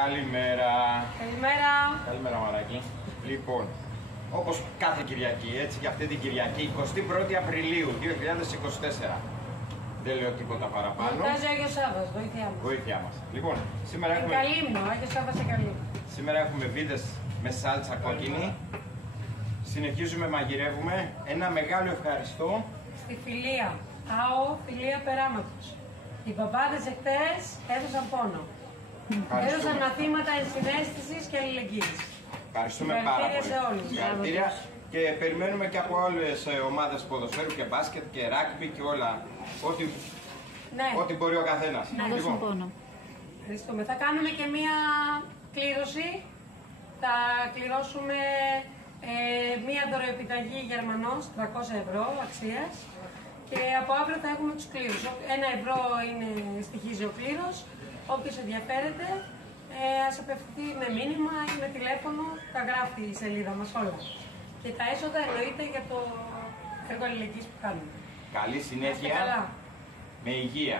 Καλημέρα. Καλημέρα. Καλημέρα, Μαράκη. Λοιπόν, όπως κάθε Κυριακή, έτσι και αυτή την Κυριακή, 21η Απριλίου 2024. Δεν λέω τίποτα παραπάνω. Γιορτάζει ο Άγιος Σάββας, βοήθειά μας. Βοήθειά μας. Λοιπόν, σήμερα έχουμε... Καλύμνο, Άγιος Σάββας σε Καλύμνο. Σήμερα έχουμε βίδες με σάλτσα κόκκινη. Συνεχίζουμε, μαγειρεύουμε. Ένα μεγάλο ευχαριστώ. Στη Φιλία, ΑΟ Φιλία Περάματος. Οι παπάδες εχθές έδωσαν πόνο. Έδωσαν μαθήματα ενσυναίσθησης και αλληλεγγύης. Ευχαριστούμε πάρα πολύ. Σε όλους. Συγχαρητήρια. Και περιμένουμε και από άλλες ομάδες ποδοσφαίρου και μπάσκετ και ράκμπι και όλα. Ό,τι μπορεί ο καθένας. Να δώσουν πόνο. Ευχαριστούμε. Θα κάνουμε και μία κλήρωση. Θα κληρώσουμε μία δωροεπιταγή Γερμανός 300 ευρώ αξίας. Και από αύριο θα έχουμε τους κλήρους. 1 ευρώ στοιχίζει ο κλήρος. Όποιος ενδιαφέρεται, ας απευθυνθεί με μήνυμα ή με τηλέφωνο. Θα γράφει η σελίδα μας όλα. Και τα έσοδα εννοείται για το έργο αλληλεγγύης που κάνουμε. Καλή συνέχεια. Με υγεία.